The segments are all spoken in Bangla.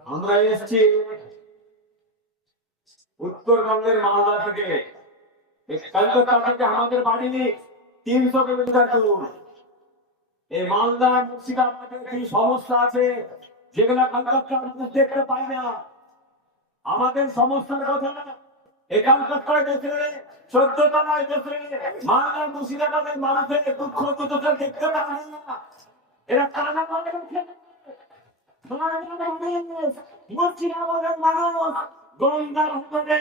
আমরা এসেছি উত্তরবঙ্গের মালদা থেকে। কলকাতা থেকে আমাদের বাড়ি 300 কিলোমিটার দূর। এই মালদা মুর্শিদাবাদে কি সমস্যা আছে যেগুলো কলকাতার মানুষ দেখতে পায় না। আমাদের সমস্যার কথা এখানকার দেশে 14 তলায় দেশে মালদা মুর্শিদাবাদের মানুষের দুঃখ দুর্দশা দেখতে পায় না। এরা কানা মানুষ, মুর্শিদাবাদের মানুষ গঙ্গার উপরে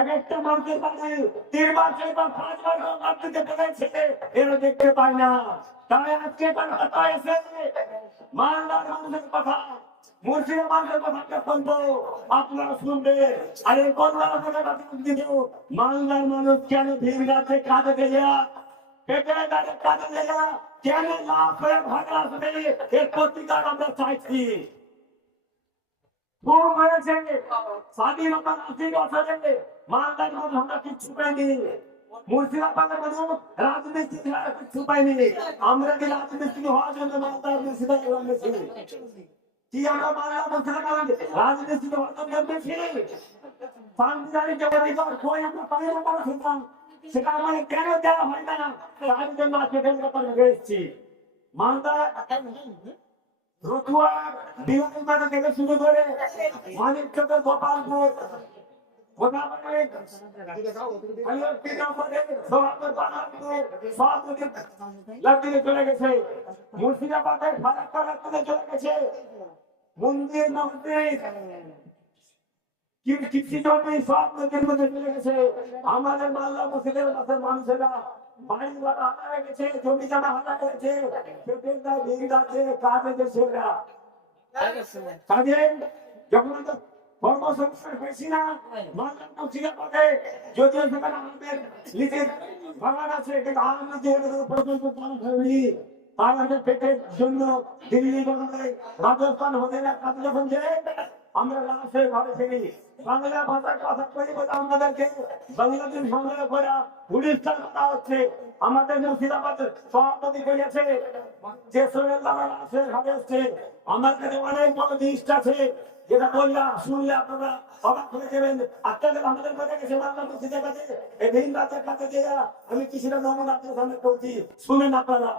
এক একটা মানুষের কাছে 3 বার 4 বার 5 বার গঙ্গার দিকে পেরেছে, এরা দেখতে পায় না। তাই আজকে কলকাতায় এসে মালদার মানুষের কথা, মুর্শিদাবাদের কথা শুনবো, আপনারা শুনবেন। আর এই কল্যাণের কথা কিন্তু মালদার মানুষ কেন ভিন রাতে কাজে গেয়া পেটে গাড়ি কাজে গেয়া কেন লাভ হয়ে ভাগা আসবে, এর প্রতিকার আমরা চাইছি। খুব হয়েছে স্বাধীনতার 80 বছরে মালদার মানুষ আমরা কিচ্ছু পাইনি, মুর্শিদাবাদের মানুষ রাজনীতি ছাড়া কিচ্ছু পাইনি। আমরা কি রাজনীতি হওয়ার জন্য মালদার মুর্শিদাবাদ গেছি? কি আমরা মালদা মুর্শিদাবাদ রাজনীতি হওয়ার জন্য গেছি? সাংবিধানিক যে অধিকার কই আমরা পাই না পারছিলাম, সেটা আমাদের কেন দেওয়া হয় না? তার জন্য আজকে কলকাতায় এসেছি। মালদা রতুয়া বিমানবাজার থেকে শুরু করে মানিকচক, গোপালপুর, চলে গেছে, মুর্শিদাবাদের ফারাক্কা চলে গেছে, মন্দির মসজিদ কৃষি জমি সব নদীর মধ্যে চলে গেছে। আমাদের মালদা মুর্শিদাবাদের মানুষেরা বাড়ি ঘর হারা গেছে, জমি জামা হারা গেছে, কাজে গেছে। কাজে যখন কর্মসংস্থান পেয়েছি না মালদা মুর্শিদাবাদে, যদিও সেখানে আমাদের নিজের বাগান আছে, কিন্তু আমরা যে প্রকল্প চালু হয়নি। আমাদের পেটের জন্য দিল্লি বদলে রাজস্থান হতে না কাজে যখন যে আমরা লাশের ঘরে ফিরি। বাংলা ভাষার কথা কই বলে আমাদেরকে বাংলাদেশ সংগ্রহ করা উড়িষ্যার কথা হচ্ছে। আমাদের মুর্শিদাবাদ সভাপতি করেছে যে সোহেল দাদা লাশের ঘরে আসছে। আমার কাছে অনেক বড় লিস্ট আছে, যেটা বললাম শুনলে আপনারা অবাক হয়ে যাবেন। আপনাদের আমাদের কথা গেছে বাংলা মুর্শিদাবাদে এই ভিন রাতের কাছে যে আমি কিছুটা নমুনা আপনার সামনে করছি, শুনেন আপনারা।